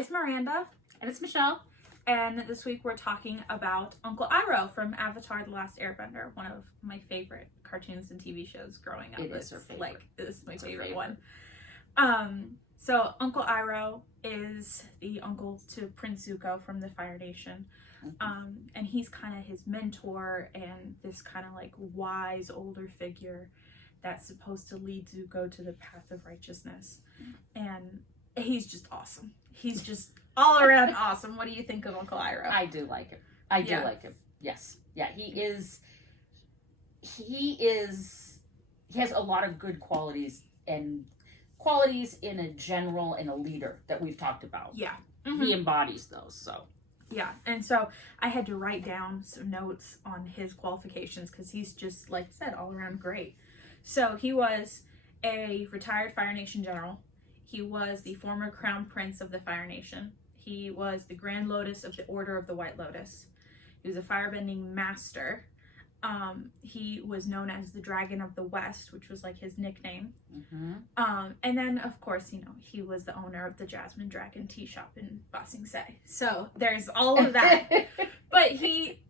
It's Miranda. And it's Michelle. And this week we're talking about Uncle Iroh from Avatar: The Last Airbender, one of my favorite cartoons and TV shows growing up. It is her favorite. This is my favorite one. So Uncle Iroh is the uncle to Prince Zuko from the Fire Nation. And he's kind of his mentor and this kind of like wise older figure that's supposed to lead Zuko to the path of righteousness. And he's just awesome. He's just all around awesome. What do you think of Uncle Iroh? I do like him. I do like him. Yes. Yeah, he has a lot of good qualities and qualities in a general and a leader that we've talked about. Yeah. He embodies those, so. Yeah, and so I had to write down some notes on his qualifications because he's just, like I said, all around great. So he was a retired Fire Nation general. He was the former crown prince of the Fire Nation. He was the Grand Lotus of the Order of the White Lotus. He was a firebending master. He was known as the Dragon of the West, which was like his nickname. And then, of course, he was the owner of the Jasmine Dragon Tea Shop in Ba Sing Se. So there's all of that. But he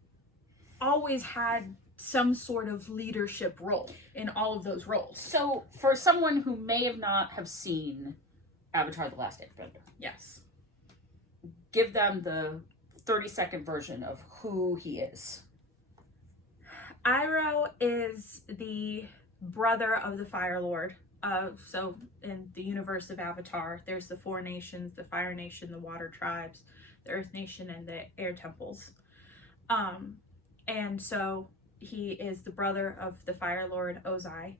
always had some sort of leadership role in all of those roles. So for someone who may not have seen Avatar: The Last Airbender, yes, give them the 30-second version of who he is. Iroh is the brother of the Fire Lord. So in the universe of Avatar, there's the four nations: the Fire Nation, the Water Tribes, the Earth Nation, and the Air Temples. And so he is the brother of the Fire Lord Ozai,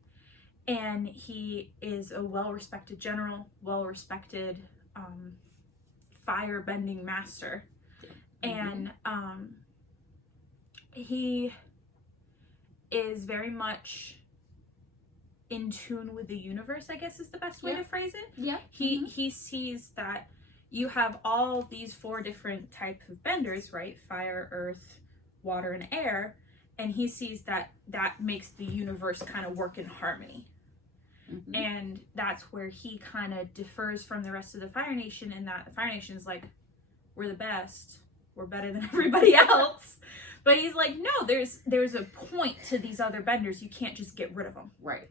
and he is a well-respected general, well-respected fire-bending master. And he is very much in tune with the universe, I guess is the best way to phrase it. Yeah. He sees that you have all these four different types of benders, right? Fire, earth, water, and air. And he sees that makes the universe kind of work in harmony. And that's where he kind of differs from the rest of the Fire Nation, in that the Fire Nation is like, we're the best. We're better than everybody else. But he's like, no, there's a point to these other benders. You can't just get rid of them. Right.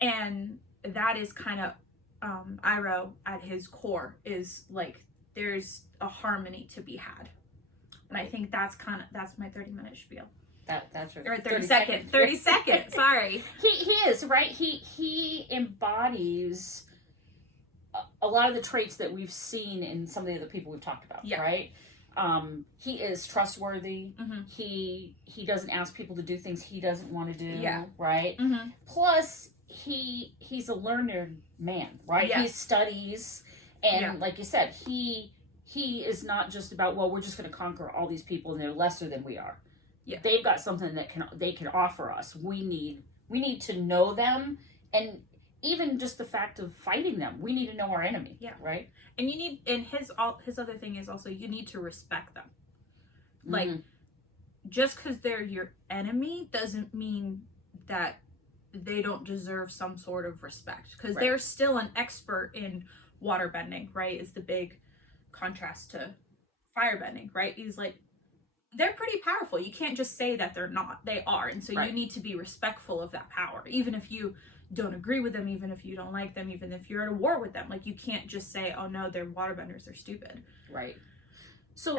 And that is kind of Iroh at his core, is like there's a harmony to be had. And I think that's my 30-minute spiel. That's right. Or 30 second. 30 seconds. Sorry. He is, right? He embodies a lot of the traits that we've seen in some of the other people we've talked about, right? He is trustworthy. He doesn't ask people to do things he doesn't want to do, right? Plus, he's a learned man, right? He studies, and like you said, he is not just about, well, we're just going to conquer all these people and they're lesser than we are. They've got something that they can offer us. We need to know them, and even just the fact of fighting them, we need to know our enemy. Right. And his other thing is also you need to respect them. Like, just because they're your enemy doesn't mean that they don't deserve some sort of respect, because they're still an expert in water bending, right? Is the big contrast to firebending, right? He's like, they're pretty powerful. You can't just say that they're not. They are. And so you need to be respectful of that power, even if you don't agree with them, even if you don't like them, even if you're at a war with them. Like, you can't just say, oh no, they're waterbenders, they're stupid. Right. So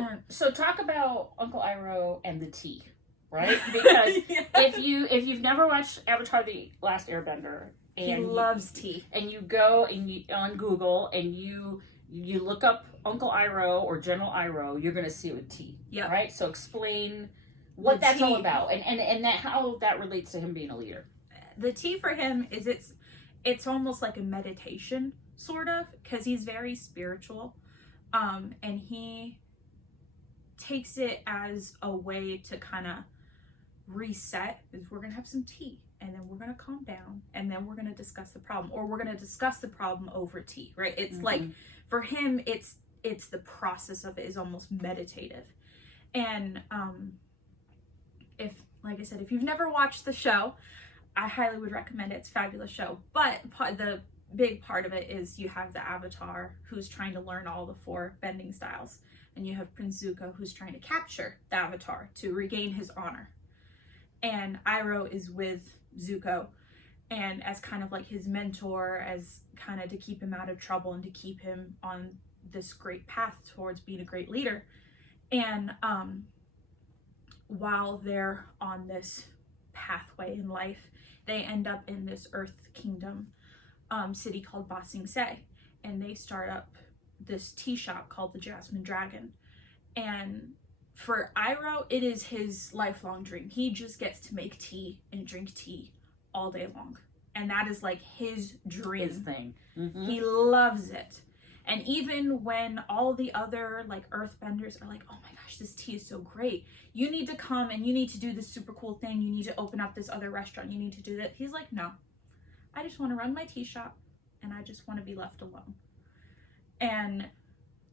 talk about Uncle Iroh and the tea, right? Because if you've never watched Avatar: The Last Airbender, and he loves tea, and you go on Google and you look up Uncle Iroh or General Iroh, you're going to see it with tea. Right? So explain what that's all about, and that how that relates to him being a leader. The tea for him is it's almost like a meditation, sort of, because he's very spiritual, and he takes it as a way to kind of reset. Is we're gonna have some tea, and then we're gonna calm down, and then we're gonna discuss the problem, or we're gonna discuss the problem over tea, right? It's like, for him, it's the process of it is almost meditative. And if, like I said, if you've never watched the show, I highly would recommend it. It's a fabulous show. But the big part of it is you have the Avatar who's trying to learn all the 4 bending styles, and you have Prince Zuko who's trying to capture the Avatar to regain his honor. And Iroh is with Zuko, and as kind of like his mentor, as kind of to keep him out of trouble and to keep him on this great path towards being a great leader. And while they're on this pathway in life, they end up in this Earth Kingdom city called Ba Sing Se, and they start up this tea shop called the Jasmine Dragon. And for Iroh, it is his lifelong dream. He just gets to make tea and drink tea all day long, and that is like his dream, his thing. He loves it. And even when all the other like earthbenders are like, oh my gosh, this tea is so great, you need to come and you need to do this super cool thing, you need to open up this other restaurant, you need to do that, he's like, no, I just want to run my tea shop and I just want to be left alone. And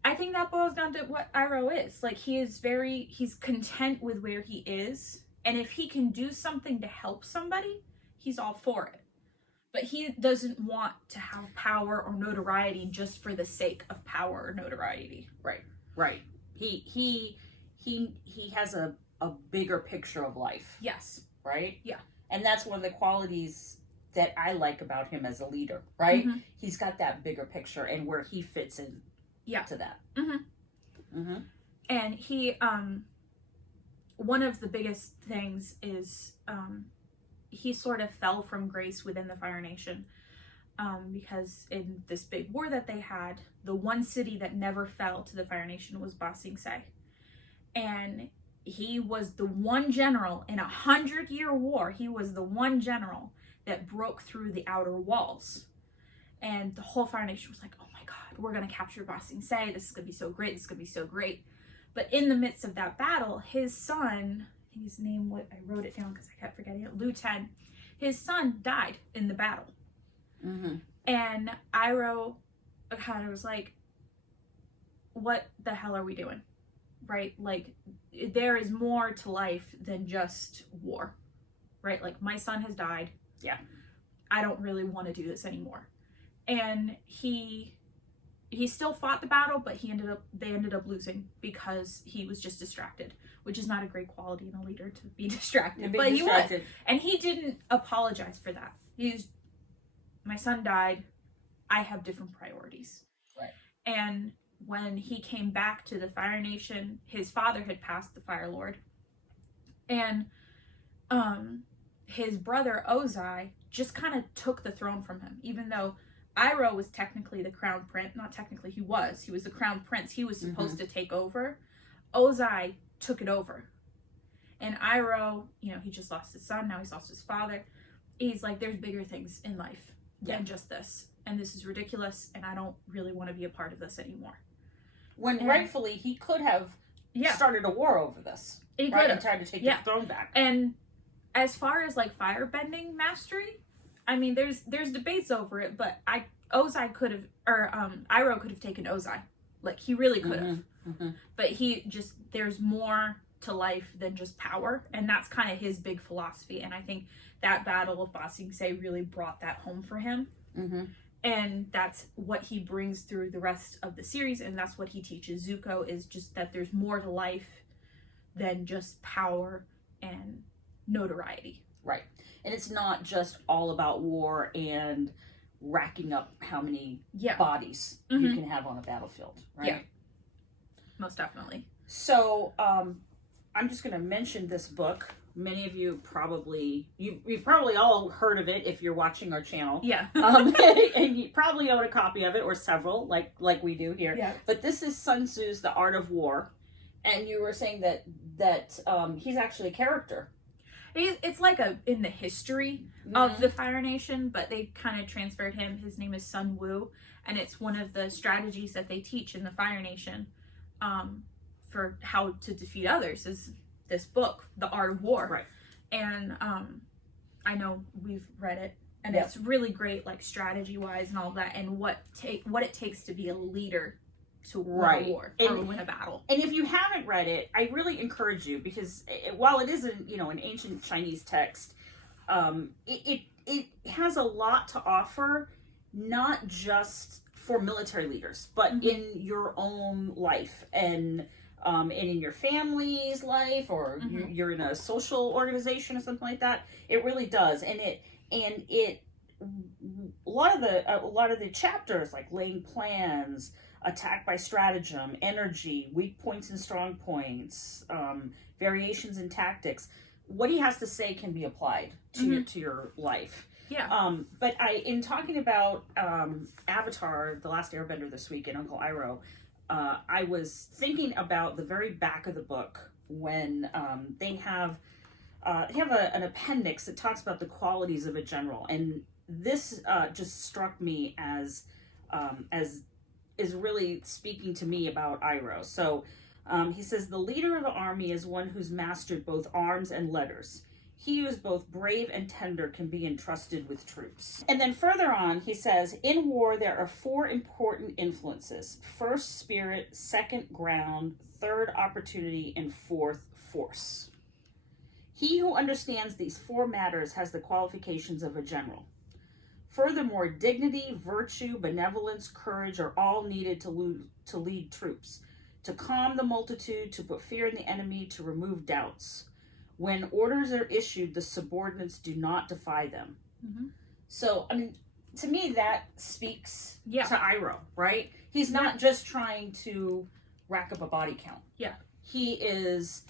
I think that boils down to what Iroh is. Like, he's content with where he is, and if he can do something to help somebody, he's all for it. But he doesn't want to have power or notoriety just for the sake of power or notoriety. Right. He has a bigger picture of life. Yes. Right? Yeah. And that's one of the qualities that I like about him as a leader, right? Mm-hmm. He's got that bigger picture and where he fits in to that. And he, one of the biggest things is, he sort of fell from grace within the Fire Nation, because in this big war that they had, the one city that never fell to the Fire Nation was Ba Sing Se. And he was the one general in 100-year war. He was the one general that broke through the outer walls. And the whole Fire Nation was like, oh my God, we're going to capture Ba Sing Se. This is going to be so great. This is going to be so great. But in the midst of that battle, his son, I think his name, I wrote it down because I kept forgetting it, Liu Ten, his son died in the battle. And Iroh kind of was like, what the hell are we doing? Right? Like, there is more to life than just war. Right? Like, my son has died. Yeah. I don't really want to do this anymore. And he still fought the battle, but they ended up losing because he was just distracted, which is not a great quality in a leader, to be distracted. But he was. And he didn't apologize for that. My son died. I have different priorities. Right. And when he came back to the Fire Nation, his father had passed, the Fire Lord. And his brother Ozai just kind of took the throne from him, even though Iroh was technically the crown prince. Not technically, he was the crown prince. He was supposed to take over. Ozai took it over. And Iroh, he just lost his son, now he's lost his father. He's like, there's bigger things in life than just this. And this is ridiculous, and I don't really want to be a part of this anymore. When rightfully he could have started a war over this. He could have. And tried to take the throne back. And as far as like firebending mastery, I mean, there's debates over it, but Iroh could have taken Ozai. Like, he really could have. But there's more to life than just power, and that's kind of his big philosophy. And I think that battle of Ba Sing Se really brought that home for him. And that's what he brings through the rest of the series, and that's what he teaches Zuko, is just that there's more to life than just power and notoriety. Right. And it's not just all about war and racking up how many bodies you can have on a battlefield, right? Yeah. Most definitely. So, I'm just going to mention this book. Many of you you've probably all heard of it if you're watching our channel. Yeah. And you probably own a copy of it, or several, like we do here. Yeah. But this is Sun Tzu's The Art of War. And you were saying that he's actually a character. It's like in the history of the Fire Nation, but they kind of transferred him. His name is Sun Wu, and it's one of the strategies that they teach in the Fire Nation for how to defeat others, is this book, The Art of War. Right. And I know we've read it, and it's really great, like, strategy-wise and all that, and what it takes to be a leader to win a war or win a battle. And if you haven't read it, I really encourage you, because while it isn't, an ancient Chinese text, it has a lot to offer not just for military leaders, but in your own life and in your family's life, or you're in a social organization or something like that. It really does, and it a lot of the chapters, like laying plans, attack by stratagem, energy, weak points and strong points, variations in tactics. What he has to say can be applied to your life. Yeah. But in talking about Avatar: The Last Airbender this week and Uncle Iroh, I was thinking about the very back of the book when they have an appendix that talks about the qualities of a general, and this just struck me as is really speaking to me about Iroh. So he says, the leader of the army is one who's mastered both arms and letters. He who is both brave and tender can be entrusted with troops. And then further on, he says, in war, there are 4 important influences. First, spirit. Second, ground. Third, opportunity. And fourth, force. He who understands these 4 matters has the qualifications of a general. Furthermore, dignity, virtue, benevolence, courage are all needed to lead troops, to calm the multitude, to put fear in the enemy, to remove doubts. When orders are issued, the subordinates do not defy them. So, I mean, to me, that speaks to Iroh, right? He's not just trying to rack up a body count. Yeah. He's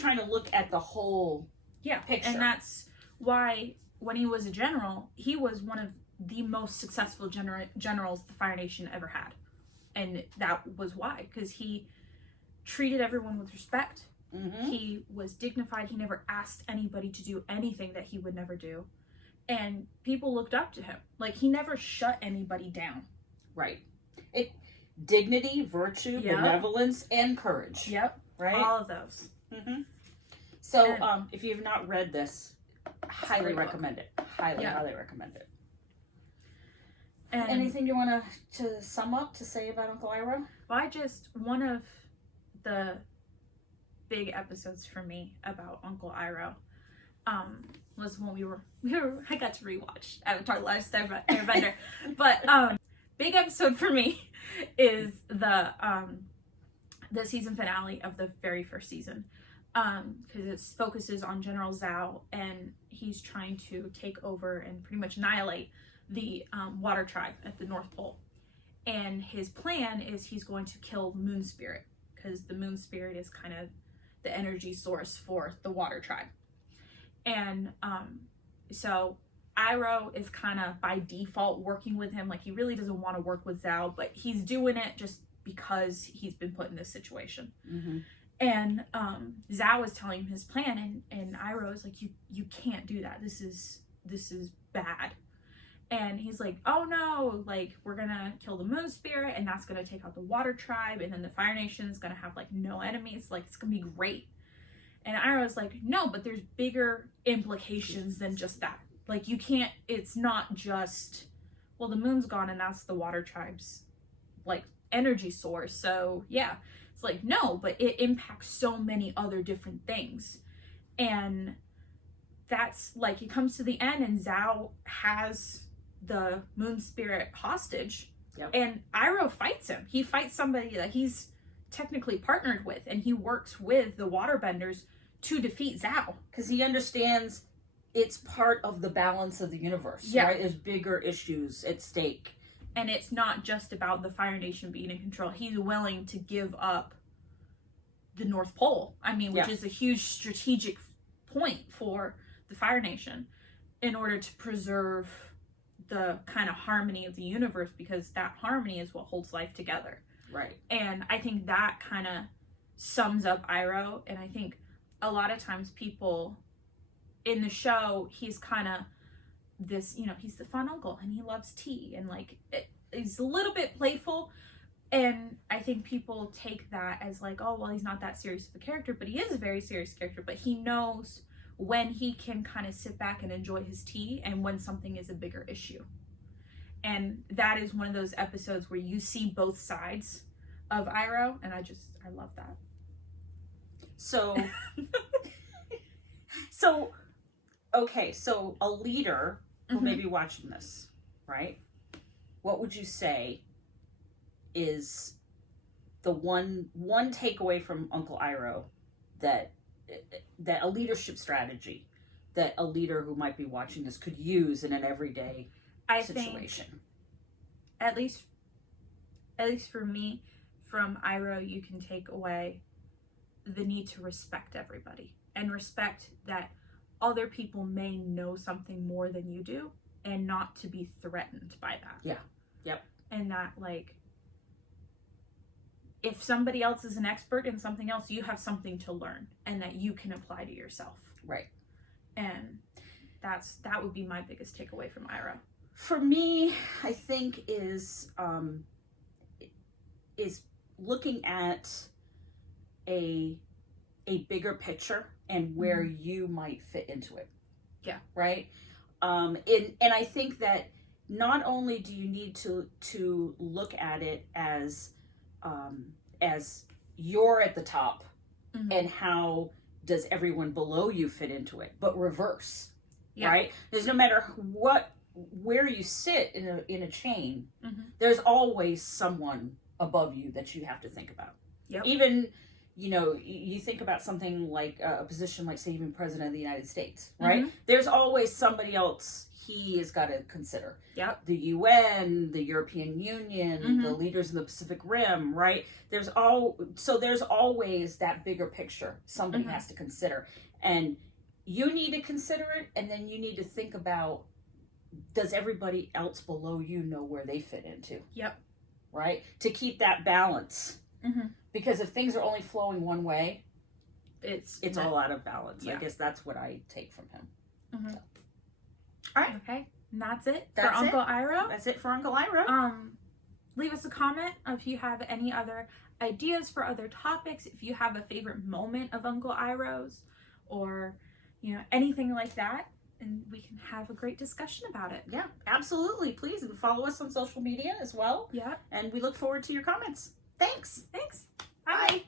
trying to look at the whole picture. And that's why when he was a general, he was one of the most successful generals the Fire Nation ever had. And that was why, because he treated everyone with respect. He was dignified. He never asked anybody to do anything that he would never do. And people looked up to him. Like, he never shut anybody down. Right. Dignity, virtue, benevolence, and courage. Yep. Right? All of those. So, if you have not read this, highly recommend it. Highly recommend it. And anything you want to sum up to say about Uncle Iroh? Well, one of the big episodes for me about Uncle Iroh was when I got to rewatch Avatar: The Last Airbender. But big episode for me is the season finale of the very first season, because it focuses on General Zhao, and he's trying to take over and pretty much annihilate the water tribe at the North Pole. And his plan is he's going to kill Moon Spirit, because the Moon Spirit is kind of the energy source for the water tribe. And so Iroh is kind of by default working with him. Like, he really doesn't want to work with Zhao, but he's doing it just because he's been put in this situation. And Zhao is telling him his plan, and Iroh is like, you can't do that. This is bad. And he's like, oh no, like, we're gonna kill the Moon Spirit, and that's gonna take out the Water Tribe, and then the Fire Nation's gonna have, like, no enemies. Like, it's gonna be great. And Iroh's like, no, but there's bigger implications than just that. Like, you can't, it's not just, well, the moon's gone, and that's the Water Tribe's, like, energy source. So, yeah. It's like, no, but it impacts so many other different things. And that's, like, it comes to the end, and Zhao has the Moon Spirit hostage, and Iroh fights him. He fights somebody that he's technically partnered with, and he works with the waterbenders to defeat Zhao, because he understands it's part of the balance of the universe. Right? There's bigger issues at stake, and it's not just about the Fire Nation being in control. He's willing to give up the North Pole, which is a huge strategic point for the Fire Nation, in order to preserve the kind of harmony of the universe, because that harmony is what holds life together. Right. And I think that kind of sums up Iroh. And I think a lot of times people in the show, he's kind of this, he's the fun uncle, and he loves tea, and like he's a little bit playful. And I think people take that as like, oh, well, he's not that serious of a character, but he is a very serious character. But he knows when he can kind of sit back and enjoy his tea, and when something is a bigger issue. And that is one of those episodes where you see both sides of Iroh, and I love that. So, okay, so a leader who may be watching this, right? what would you say is the one takeaway from Uncle Iroh that a leadership strategy that a leader who might be watching this could use in an everyday situation? Think, at least for me, from Iroh, you can take away the need to respect everybody and respect that other people may know something more than you do, and not to be threatened by that. Yeah. Yep. And that, like, if somebody else is an expert in something else, you have something to learn and that you can apply to yourself. Right. And that would be my biggest takeaway from Iroh. For me, I think is looking at a bigger picture and where you might fit into it. Yeah. Right. And I think that not only do you need to look at it as you're at the top, and how does everyone below you fit into it, but reverse. Yeah. Right. There's no matter where you sit in a chain, there's always someone above you that you have to think about. Yep. Even, you think about something like a position like, say, even President of the United States, right? There's always somebody else he has got to consider. Yep. The UN, the European Union, the leaders in the Pacific Rim, right? There's always that bigger picture somebody has to consider. And you need to consider it, and then you need to think about, does everybody else below you know where they fit into? Yep. Right? To keep that balance. Because if things are only flowing one way, it's all out of balance. Yeah. I guess that's what I take from him. So. All right. Okay. And that's it for Uncle Iroh. That's it for Uncle Iroh. Leave us a comment if you have any other ideas for other topics, if you have a favorite moment of Uncle Iroh's, or anything like that, and we can have a great discussion about it. Yeah, absolutely. Please, and follow us on social media as well. Yeah. And we look forward to your comments. Thanks. Thanks. Bye. Bye.